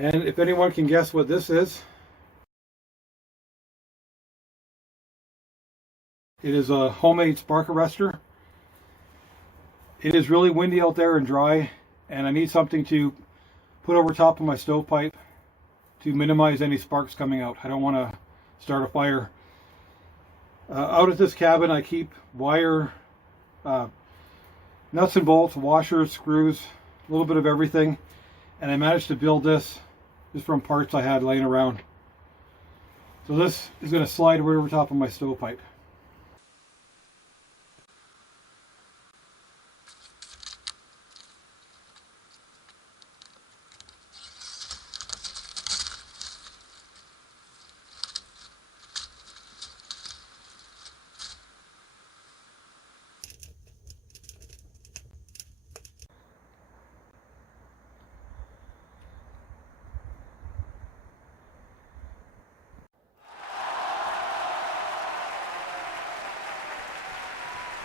And if anyone can guess what this is, it is a homemade spark arrestor. It is really windy out there and dry, and I need something to put over top of my stovepipe to minimize any sparks coming out. I don't want to start a fire. Out at this cabin I keep wire, nuts and bolts, washers, screws, a little bit of everything, and I managed to build this just from parts I had laying around. So this is going to slide right over top of my stovepipe.